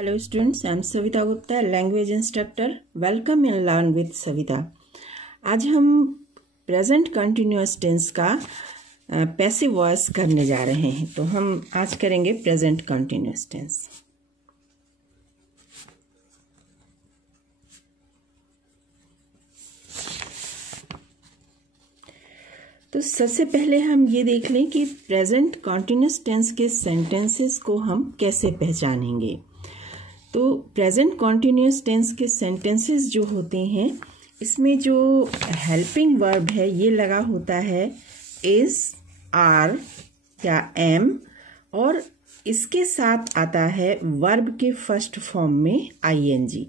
Hello students, I am Savita Gupta, language instructor. Welcome in Learn with Savita. आज हम present continuous tense का passive voice करने जा रहे हैं। तो हम आज करेंगे प्रेजेंट कंटिन्यूअस टेंस। तो सबसे पहले हम ये देख लें कि प्रेजेंट कंटिन्यूअस टेंस के सेंटेंसेस को हम कैसे पहचानेंगे। तो प्रेजेंट कॉन्टिन्यूस टेंस के सेंटेंसेस जो होते हैं, इसमें जो हेल्पिंग वर्ब है ये लगा होता है इज, आर या एम, और इसके साथ आता है वर्ब के फर्स्ट फॉर्म में आईएनजी।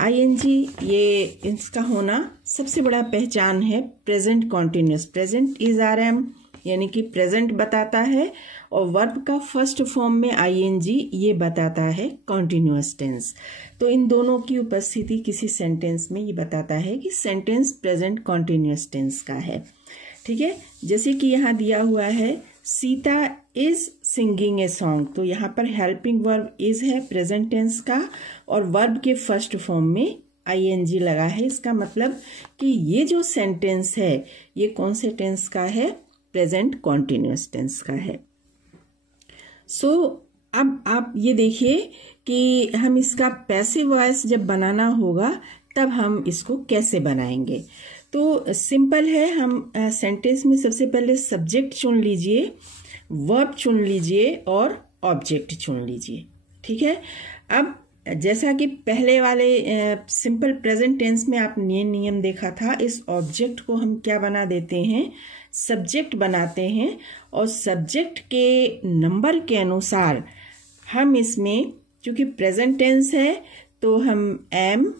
आईएनजी ये इसका होना सबसे बड़ा पहचान है present continuous. Present is are am यानी कि प्रेजेंट बताता है, और वर्ब का फर्स्ट फॉर्म में आईएनजी ये बताता है कॉन्टिन्यूअस टेंस। तो इन दोनों की उपस्थिति किसी सेंटेंस में ये बताता है कि सेंटेंस प्रेजेंट कॉन्टिन्यूअस टेंस का है। ठीक है, जैसे कि यहाँ दिया हुआ है Sita is singing a song, तो यहाँ पर हेल्पिंग वर्ब इज है प्रेजेंट टेंस का, और वर्ब के फर्स्ट फॉर्म में आईएनजी लगा है। इसका मतलब कि ये जो सेंटेंस है ये कौन से टेंस का है? प्रेजेंट कॉन्टिन्यूअस टेंस का है। सो अब आप ये देखिए कि हम इसका पैसिव वॉइस जब बनाना होगा तब हम इसको कैसे बनाएंगे। तो सिंपल है, हम सेंटेंस में सबसे पहले सब्जेक्ट चुन लीजिए, वर्ब चुन लीजिए और ऑब्जेक्ट चुन लीजिए। ठीक है, अब जैसा कि पहले वाले सिंपल प्रेजेंट टेंस में आपने नियम देखा था, इस ऑब्जेक्ट को हम क्या बना देते हैं? सब्जेक्ट बनाते हैं, और सब्जेक्ट के नंबर के अनुसार हम इसमें, क्योंकि प्रेजेंट टेंस है तो हम एम,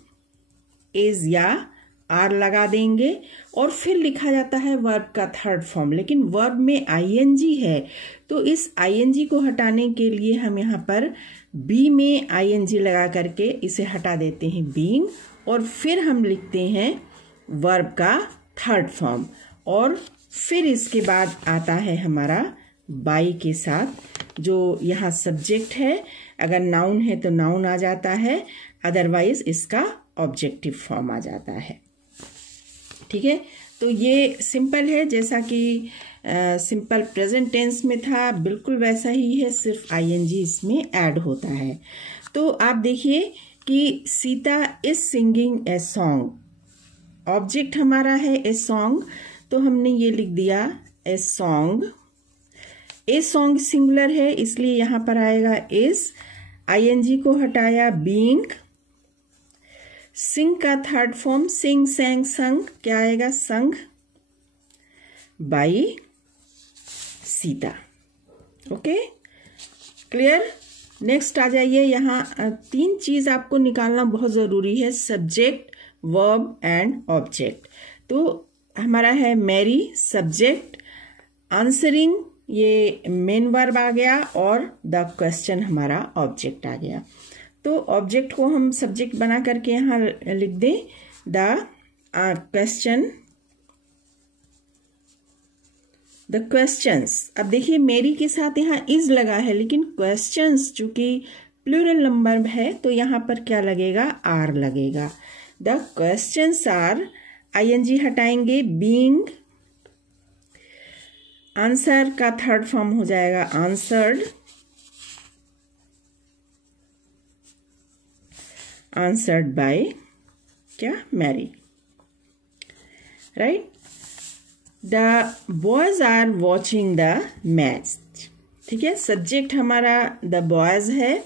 इज या आर लगा देंगे, और फिर लिखा जाता है वर्ब का थर्ड फॉर्म। लेकिन वर्ब में आईएनजी है, तो इस आईएनजी को हटाने के लिए हम यहाँ पर बी में आईएनजी लगा करके इसे हटा देते हैं, बीइंग, और फिर हम लिखते हैं वर्ब का थर्ड फॉर्म, और फिर इसके बाद आता है हमारा बाई के साथ, जो यहाँ सब्जेक्ट है। अगर नाउन है तो नाउन आ जाता है, अदरवाइज इसका ऑब्जेक्टिव फॉर्म आ जाता है। ठीक है, तो ये सिंपल है, जैसा कि सिंपल प्रेजेंट टेंस में था बिल्कुल वैसा ही है, सिर्फ आईएनजी इसमें ऐड होता है। तो आप देखिए कि Sita is singing a song, object हमारा है ए सॉन्ग, तो हमने ये लिख दिया a song. A song singular है इसलिए यहाँ पर आएगा इज, आईएनजी को हटाया बीइंग। सिंग का थर्ड फॉर्म सिंग, सैंग, संग, क्या आएगा? Sung by Sita. Okay, clear? Next आ जाइए, यहाँ तीन चीज आपको निकालना बहुत जरूरी है, सब्जेक्ट, वर्ब एंड ऑब्जेक्ट। तो हमारा है मैरी सब्जेक्ट, आंसरिंग ये मेन वर्ब आ गया, और द क्वेश्चन हमारा ऑब्जेक्ट आ गया। तो ऑब्जेक्ट को हम सब्जेक्ट बना करके यहाँ लिख दें द क्वेश्चन, द क्वेश्चंस। अब देखिए मेरी के साथ यहाँ इज लगा है, लेकिन क्वेश्चंस चूंकि प्लूरल नंबर है तो यहाँ पर क्या लगेगा? आर लगेगा। द क्वेश्चंस आर, आईएनजी हटाएंगे, बीइंग, आंसर का थर्ड फॉर्म हो जाएगा आंसर्ड, आंसर्ड बाय क्या? Mary, right? The boys are watching the match. ठीक है, सब्जेक्ट हमारा द बॉयज है,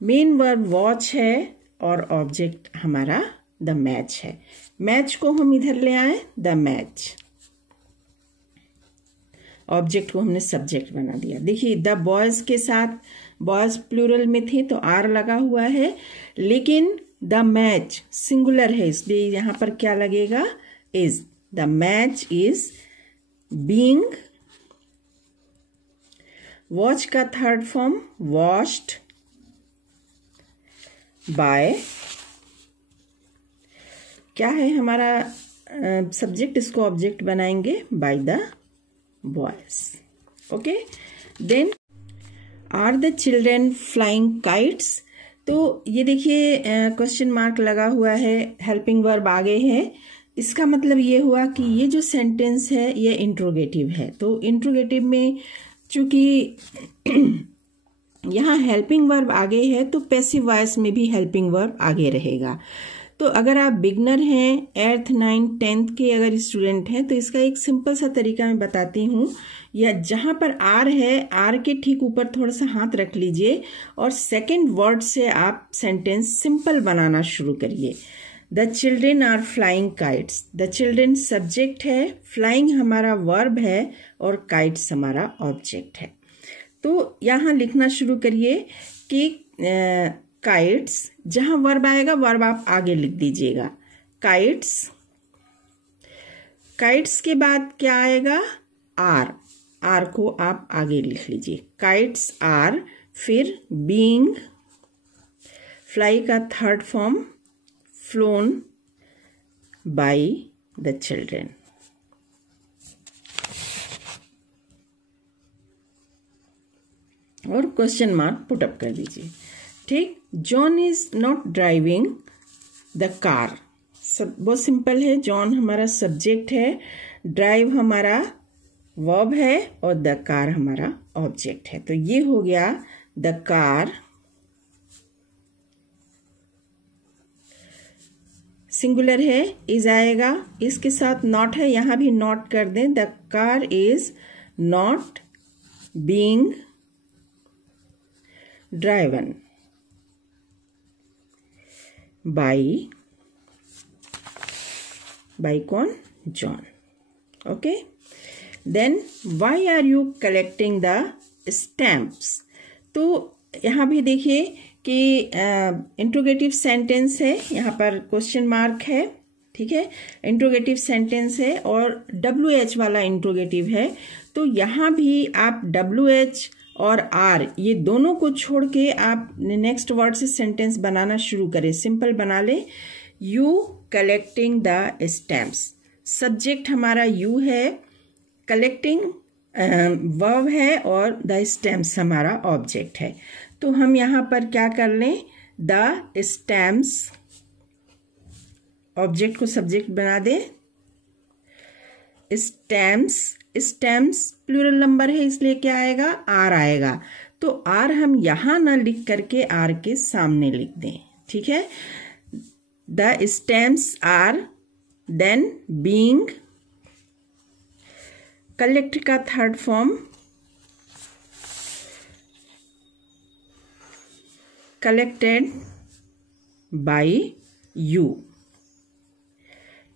मेन वर्ब वॉच है, और ऑब्जेक्ट हमारा द मैच है। मैच को हम इधर ले आए, द मैच, ऑब्जेक्ट को हमने सब्जेक्ट बना दिया। देखिए द बॉयज के साथ बॉयज प्लूरल में थे तो आर लगा हुआ है, लेकिन द मैच सिंगुलर है इसलिए यहाँ पर क्या लगेगा? Is. The match is being, watch का थर्ड फॉर्म वॉच्ड बाय, क्या है हमारा सब्जेक्ट, इसको ऑब्जेक्ट बनाएंगे by the boys. Okay, then are the children flying kites. तो ये देखिए क्वेश्चन मार्क लगा हुआ है, हेल्पिंग वर्ब आगे है। इसका मतलब ये हुआ कि ये जो सेंटेंस है ये इंट्रोगेटिव है। तो इंट्रोगेटिव में चूंकि यहाँ हेल्पिंग वर्ब आगे है तो पैसिव वॉइस में भी हेल्पिंग वर्ब आगे रहेगा। तो अगर आप बिगनर हैं, 8th 9th 10th के अगर स्टूडेंट हैं तो इसका एक सिंपल सा तरीका मैं बताती हूँ। या जहाँ पर आर है, आर के ठीक ऊपर थोड़ा सा हाथ रख लीजिए और सेकंड वर्ड से आप सेंटेंस सिंपल बनाना शुरू करिए। The children are flying kites. The children subject है, फ्लाइंग हमारा वर्ब है और काइट्स हमारा ऑब्जेक्ट है। तो यहाँ लिखना शुरू करिए कि काइट्स, जहां वर्ब आएगा वर्ब आप आगे लिख दीजिएगा, काइट्स। काइट्स के बाद क्या आएगा? आर। आर को आप आगे लिख लीजिए, काइट्स आर। फिर बीइंग, फ्लाई का third form, phloem by the children. और क्वेश्चन मार्क पुट अप कर दीजिए। ठीक। John is not driving the car. सब बहुत सिंपल है। जॉन हमारा सब्जेक्ट है, ड्राइव हमारा वर्ब है और द कार हमारा ऑब्जेक्ट है। तो ये हो गया द कार। सिंगुलर है, इज आएगा, इसके साथ नॉट है, यहां भी नॉट कर दें। The car is not being driven by कौन? John. Okay. Then why are you collecting the stamps. तो यहाँ भी देखिए कि इंट्रोगेटिव सेंटेंस है, यहाँ पर क्वेश्चन मार्क है। ठीक है, इंट्रोगेटिव सेंटेंस है और WH वाला इंट्रोगेटिव है। तो यहाँ भी आप WH और आर ये दोनों को छोड़ के आप नेक्स्ट वर्ड से सेंटेंस बनाना शुरू करें। सिंपल बना ले। You collecting the stamps. Subject हमारा यू है, कलेक्टिंग वर्ब है और द स्टैम्प्स हमारा ऑब्जेक्ट है। तो हम यहाँ पर क्या कर लें? द स्टैम्प्स, ऑब्जेक्ट को सब्जेक्ट बना दे। स्टैम्प्स, स्टैम्प्स प्लूरल नंबर है इसलिए क्या आएगा? आर आएगा। तो आर हम यहां ना लिख करके आर के सामने लिख दें। ठीक है, the stamps are, then being, collect का third form collected by you.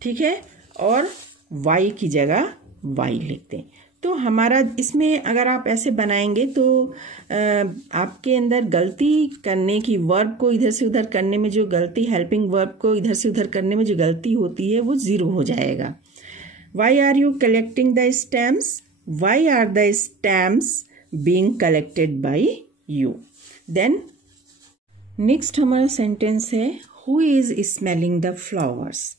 ठीक है, और वाई की जगह वाई लिख दें। तो हमारा इसमें अगर आप ऐसे बनाएंगे तो आपके अंदर गलती करने की, वर्ब को इधर से उधर करने में जो गलती, हेल्पिंग वर्ब को इधर से उधर करने में जो गलती होती है वो 0 हो जाएगा। Why are you collecting the stamps? Why are the stamps being collected by you? Then next हमारा सेंटेंस है who is smelling the flowers.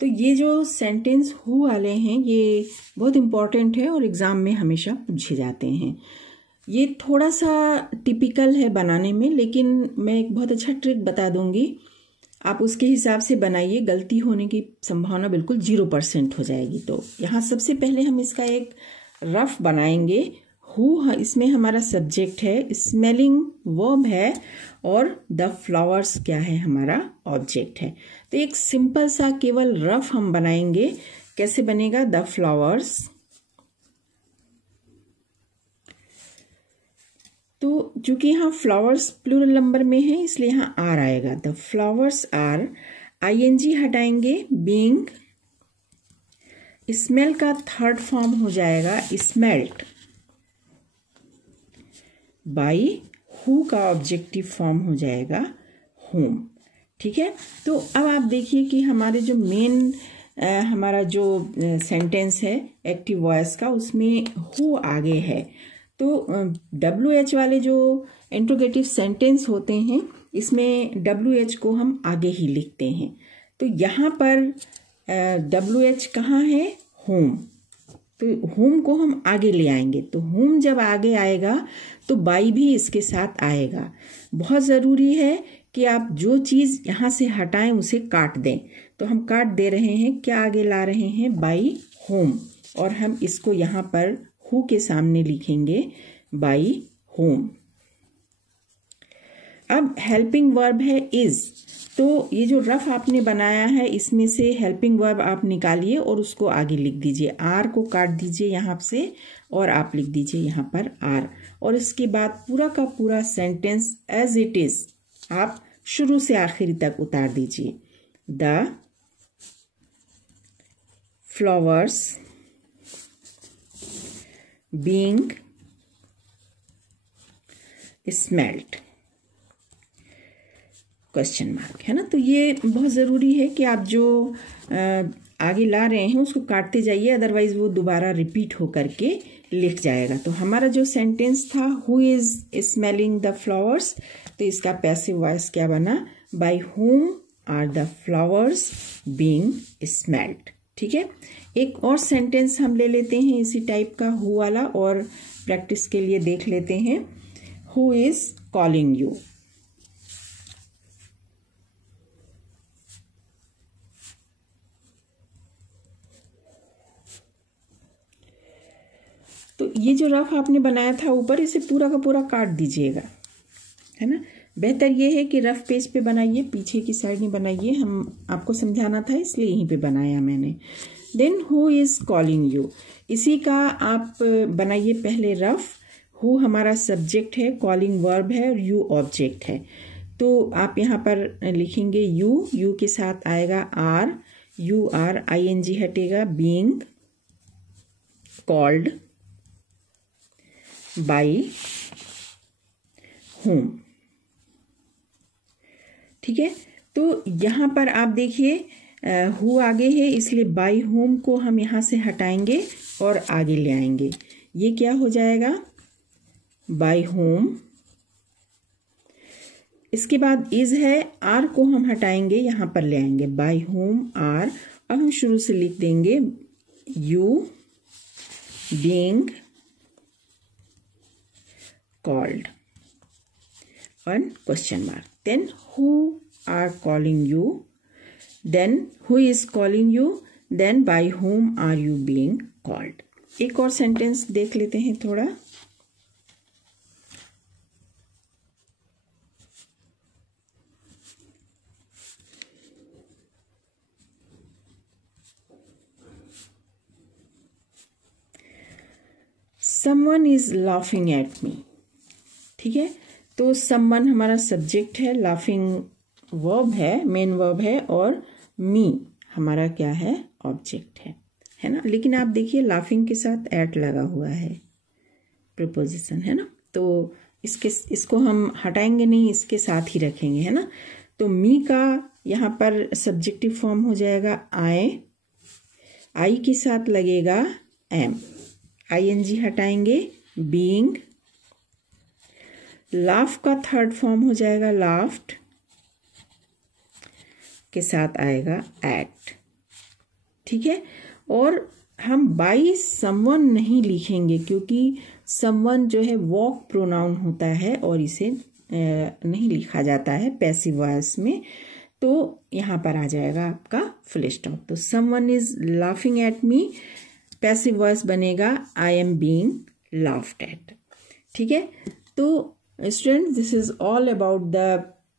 तो ये जो सेंटेंस हु वाले हैं ये बहुत इम्पॉर्टेंट है और एग्ज़ाम में हमेशा पूछे जाते हैं। ये थोड़ा सा टिपिकल है बनाने में, लेकिन मैं एक बहुत अच्छा ट्रिक बता दूंगी, आप उसके हिसाब से बनाइए, गलती होने की संभावना बिल्कुल 0% हो जाएगी। तो यहाँ सबसे पहले हम इसका एक रफ बनाएंगे। हु, इसमें हमारा सब्जेक्ट है, स्मेलिंग वर्ब है और द फ्लावर्स क्या है? हमारा ऑब्जेक्ट है। तो एक सिंपल सा केवल रफ हम बनाएंगे। कैसे बनेगा? The flowers. तो चूंकि यहाँ फ्लावर्स प्लूरल नंबर में है इसलिए यहाँ आर आएगा। द फ्लावर्स आर, ING हटाएंगे, बीइंग, स्मेल का थर्ड फॉर्म हो जाएगा स्मेल्ट, बाई, हु का ऑब्जेक्टिव फॉर्म हो जाएगा होम। ठीक है, तो अब आप देखिए कि हमारे जो मेन हमारा जो सेंटेंस है एक्टिव वॉइस का, उसमें हु आगे है। तो WH वाले जो इंट्रोगेटिव सेंटेंस होते हैं इसमें WH को हम आगे ही लिखते हैं। तो यहाँ पर WH कहाँ है? होम। तो whom को हम आगे ले आएंगे, तो whom जब आगे आएगा तो by भी इसके साथ आएगा। बहुत ज़रूरी है कि आप जो चीज़ यहाँ से हटाएं उसे काट दें। तो हम काट दे रहे हैं, क्या आगे ला रहे हैं, by whom, और हम इसको यहाँ पर who के सामने लिखेंगे by whom। अब हेल्पिंग वर्ब है इज, तो ये जो रफ आपने बनाया है इसमें से हेल्पिंग वर्ब आप निकालिए और उसको आगे लिख दीजिए। आर को काट दीजिए यहाँ से और आप लिख दीजिए यहाँ पर आर, और इसके बाद पूरा का पूरा सेंटेंस एज इट इज आप शुरू से आखिरी तक उतार दीजिए। The flowers being smelled, question mark, है ना। तो ये बहुत ज़रूरी है कि आप जो आगे ला रहे हैं उसको काटते जाइए, अदरवाइज वो दोबारा रिपीट हो करके लिख जाएगा। तो हमारा जो सेंटेंस था who is smelling the flowers, तो इसका पैसिव वॉइस क्या बना, by whom are the flowers being smelled. ठीक है, एक और सेंटेंस हम ले लेते हैं इसी टाइप का हु वाला, और प्रैक्टिस के लिए देख लेते हैं। हु इज कॉलिंग यू, तो ये जो रफ आपने बनाया था ऊपर, इसे पूरा का पूरा काट दीजिएगा, है ना। बेहतर ये है कि रफ पेज पे बनाइए, पीछे की साइड नहीं बनाइए, हम आपको समझाना था इसलिए यहीं पे बनाया मैंने। Then who is calling you, इसी का आप बनाइए पहले रफ। हु हमारा सब्जेक्ट है, कॉलिंग वर्ब है और यू ऑब्जेक्ट है। तो आप यहाँ पर लिखेंगे यू, यू के साथ आएगा आर, यू आर, ING हटेगा, बीइंग कॉल्ड बाय whom। ठीक है, तो यहाँ पर आप देखिए हु आगे है इसलिए बाय whom को हम यहाँ से हटाएंगे और आगे ले आएंगे। ये क्या हो जाएगा, बाय whom। इसके बाद इज है, आर को हम हटाएंगे यहाँ पर ले आएंगे, बाय whom आर। अब हम शुरू से लिख देंगे you being called and question mark, then who are calling you, then who is calling you, then by whom are you being called। एक और सेंटेंस देख लेते हैं थोड़ा। someone is laughing at me, ठीक है, तो समवन हमारा सब्जेक्ट है, लाफिंग वर्ब है, मेन वर्ब है, और मी हमारा क्या है, ऑब्जेक्ट है ना। लेकिन आप देखिए लाफिंग के साथ एट लगा हुआ है, प्रीपोजिशन, है ना। तो इसको हम हटाएंगे नहीं, इसके साथ ही रखेंगे, है ना। तो मी का यहाँ पर सब्जेक्टिव फॉर्म हो जाएगा आई के साथ लगेगा एम, ING हटाएंगे, बीइंग। लाफ का थर्ड फॉर्म हो जाएगा लाफ्ड, के साथ आएगा एट। ठीक है, और हम बाय समवन नहीं लिखेंगे क्योंकि समवन जो है वॉक प्रोनाउन होता है और इसे नहीं लिखा जाता है पैसिव वॉइस में, तो यहाँ पर आ जाएगा आपका फुल स्टॉप। तो someone is laughing at me, passive voice बनेगा I am being laughed at. ठीक है, तो students, this is all about the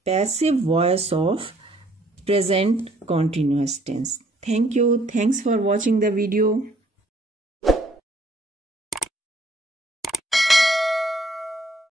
passive voice of present continuous tense. Thank you. Thanks for watching the video.